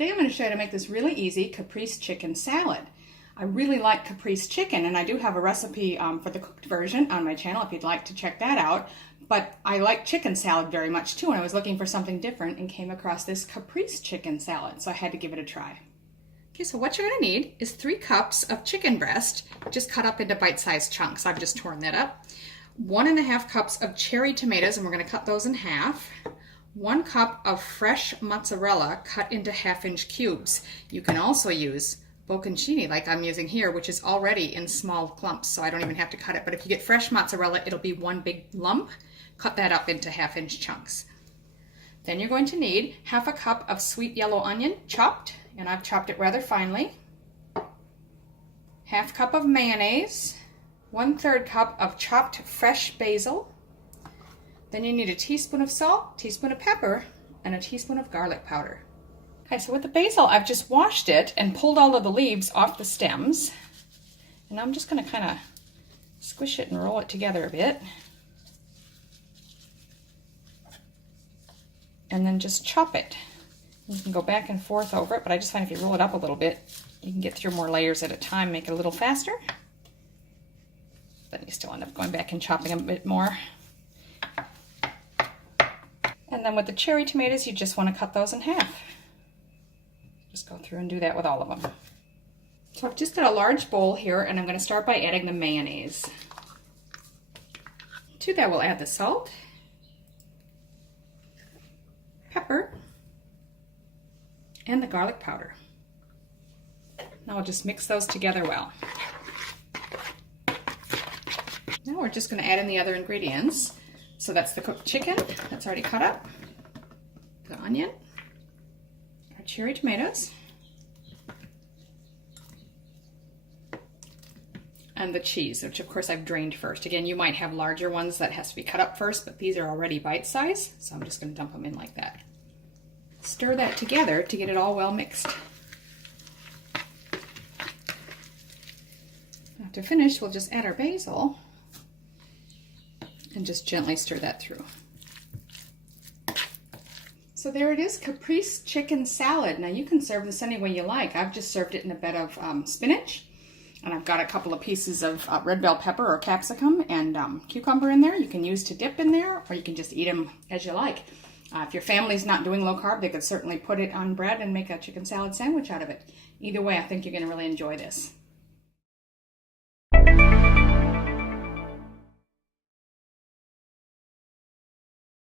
Today I'm going to show you how to make this really easy Caprese chicken salad. I really like Caprese chicken, and I do have a recipe for the cooked version on my channel if you'd like to check that out. But I like chicken salad very much too, and I was looking for something different and came across this Caprese chicken salad, so I had to give it a try. Okay, so what you're going to need is 3 cups of chicken breast, just cut up into bite-sized chunks. I've just torn that up. 1½ cups of cherry tomatoes, and we're going to cut those in half. 1 cup of fresh mozzarella cut into 1/2-inch cubes. You can also use bocconcini like I'm using here, which is already in small clumps, so I don't even have to cut it. But if you get fresh mozzarella, it'll be one big lump. Cut that up into 1/2-inch chunks. Then you're going to need 1/2 cup of sweet yellow onion chopped, and I've chopped it rather finely. 1/2 cup of mayonnaise. 1/3 cup of chopped fresh basil. Then you need a teaspoon of salt, teaspoon of pepper, and a teaspoon of garlic powder. Okay, so with the basil, I've just washed it and pulled all of the leaves off the stems. And I'm just going to kind of squish it and roll it together a bit. And then just chop it. You can go back and forth over it, but I just find if you roll it up a little bit, you can get through more layers at a time, make it a little faster. But you still end up going back and chopping a bit more. And then with the cherry tomatoes, you just want to cut those in half. Just go through and do that with all of them. So I've just got a large bowl here, and I'm going to start by adding the mayonnaise. To that we'll add the salt, pepper, and the garlic powder. Now we'll just mix those together well. Now we're just going to add in the other ingredients. So that's the cooked chicken that's already cut up, the onion, our cherry tomatoes, and the cheese, which of course I've drained first. Again, you might have larger ones that has to be cut up first, but these are already bite-sized, so I'm just going to dump them in like that. Stir that together to get it all well mixed. Now to finish, we'll just add our basil and just gently stir that through. So there it is, Caprese chicken salad. Now you can serve this any way you like. I've just served it in a bed of spinach, and I've got a couple of pieces of red bell pepper or capsicum and cucumber in there. You can use to dip in there, or you can just eat them as you like. If your family's not doing low carb, they could certainly put it on bread and make a chicken salad sandwich out of it. Either way, I think you're going to really enjoy this.